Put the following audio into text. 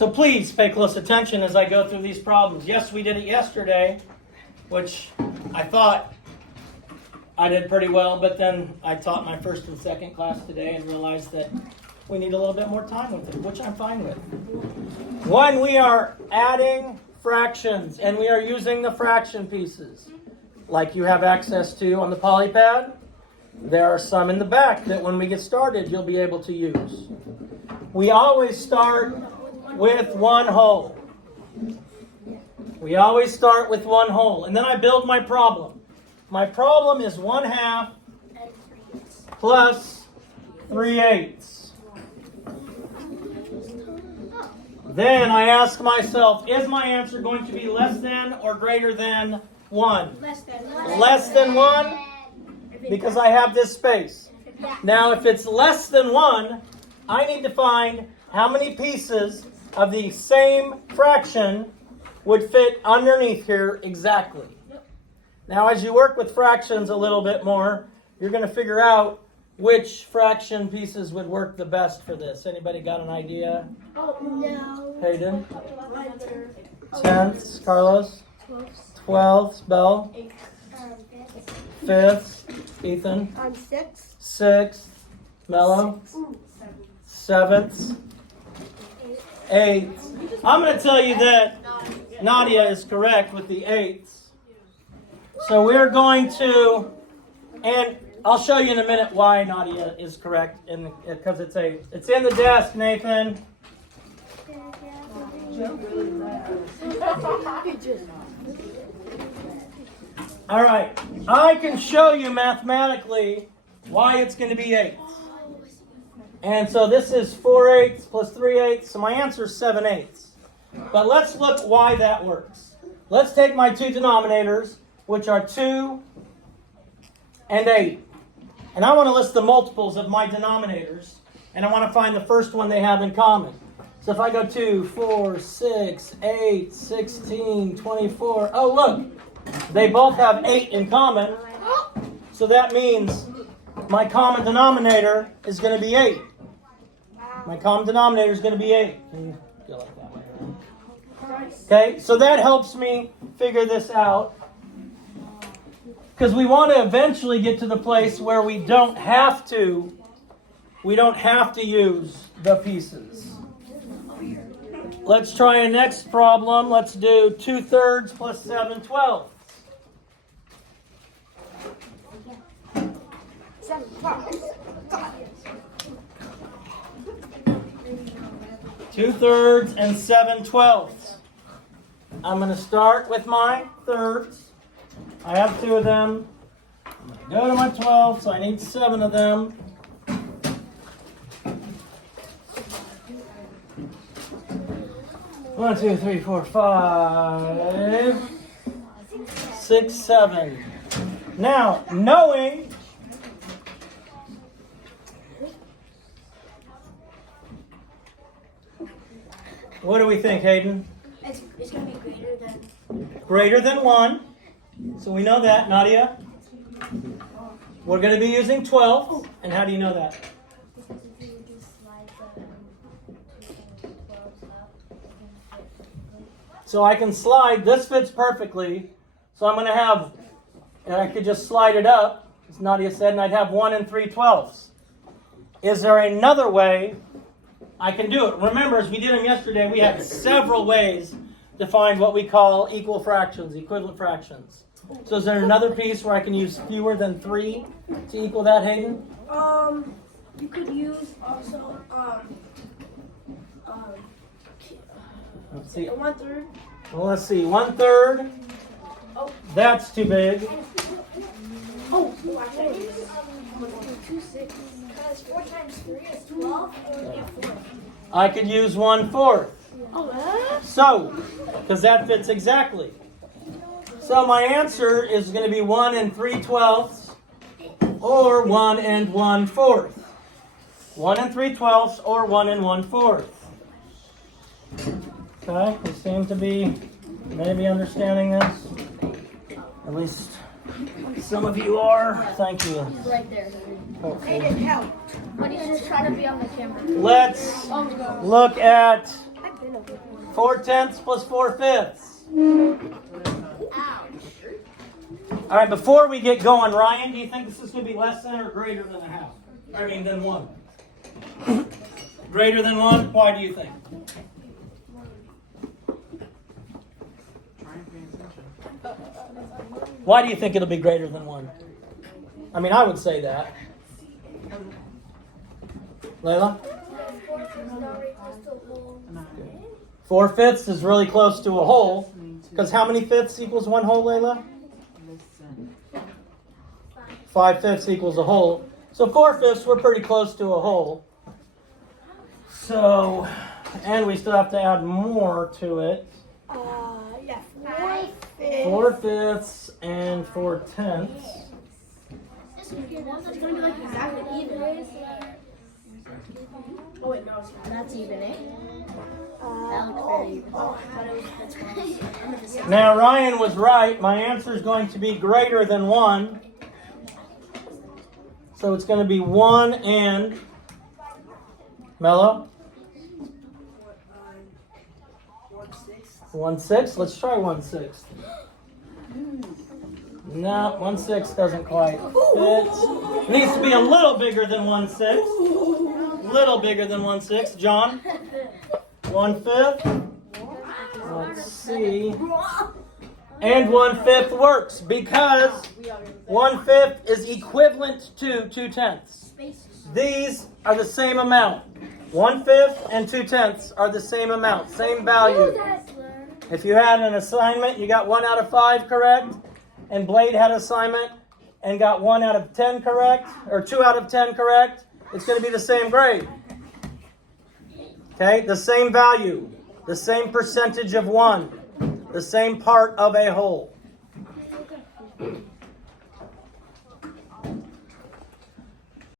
So please pay close attention as I go through these problems. Yes, we did it yesterday, which I thought I did pretty well, but then I taught my first and second class today and realized that we need a little bit more time with it, which I'm fine with. When we are adding fractions and we are using the fraction pieces, like you have access to on the polypad, there are some in the back that when we get started, you'll be able to use. We always start with one whole. We always start with one whole. And then I build my problem. My problem is 1/2 plus 3/8. Then I ask myself, is my answer going to be less than or greater than 1? Less than 1? Because I have this space. Now, if it's less than 1, I need to find how many pieces of the same fraction would fit underneath here exactly. Now, as you work with fractions a little bit more, you're going to figure out which fraction pieces would work the best for this. Anybody got an idea? Oh, no. Hayden? Tenths, Carlos? 12ths, Belle? 5ths, Ethan? 6. 6ths, Mello? 7ths, 8ths. I'm going to tell you that Nadia is correct with the 8ths. So we're going to, and I'll show you in a minute why Nadia is correct, because it's in the desk, Nathan. All right, I can show you mathematically why it's going to be 8. And so this is 4/8 plus 3/8, so my answer is 7/8. But let's look why that works. Let's take my two denominators, which are 2 and 8. And I want to list the multiples of my denominators, and I want to find the first one they have in common. So if I go 2, 4, 6, 8, 16, 24. Oh, look. They both have 8 in common. So that means my common denominator is going to be 8. My common denominator is going to be 8. Can you go like that? Okay, so that helps me figure this out. Because we want to eventually get to the place where we don't have to use the pieces. Let's try a next problem. Let's do 2/3 plus 7/12. 2/3 and 7/12. I'm going to start with my thirds. I have 2 of them. I'm going to go to my 12, so I need 7 of them. One, 2, 3, 4, 5, 6, 7. Now, knowing what do we think, Hayden? It's going to be Greater than 1. So we know that, Nadia. We're going to be using 12. And how do you know that? So I can slide, this fits perfectly. So I'm going to have, and I could just slide it up, as Nadia said, and I'd have 1 and 3/12. Is there another way I can do it? Remember, as we did them yesterday, we had several ways to find what we call equal fractions, equivalent fractions. So is there another piece where I can use fewer than 3 to equal that, Hayden? You could use also, Let's see. 1/3. Well, let's see. 1/3. Oh. That's too big. Oh, 2, 6. Because 4 times 3 is 12, and we have 4. I could use 1/4. Oh, So, because that fits exactly. So my answer is going to be 1 and 3/12 or 1 and 1/4. 1 and 3/12 or 1 and 1/4. Okay, we seem to be maybe understanding this. At least some of you are. Thank you. Right there. Hopefully. help. When you just try to be on the camera. Let's look at 4/10 plus 4/5. All right, before we get going, Ryan, do you think this is going to be less than or greater than a half? I mean, than 1. Greater than 1? Why do you think? Why do you think it'll be greater than 1? I mean, I would say that. Layla? 4/5 is really close to a whole. Because how many fifths equals 1 whole, Layla? 5/5 equals a whole. So 4/5, we're pretty close to a whole. So, and we still have to add more to it. Yeah, 4/5 and 4/10. It's gonna be like exactly even. Oh wait, no, it's not. That's even, eh? That looks very even. Oh, I thought it was. Now Ryan was right. My answer is going to be greater than 1. So it's going to be 1 and Mello? 1/6. Let's try 1/6. No, 1/6 doesn't quite fit. It needs to be a little bigger than 1/6. Little bigger than 1/6. John? 1/5. Let's see. And 1/5 works because 1/5 is equivalent to 2/10. These are the same amount. 1/5 and 2/10 are the same amount, same value. If you had an assignment, you got 1 out of 5 correct, and Blade had an assignment and got 1 out of 10 correct, or 2 out of 10 correct, it's going to be the same grade. Okay, the same value, the same percentage of 1, the same part of a whole.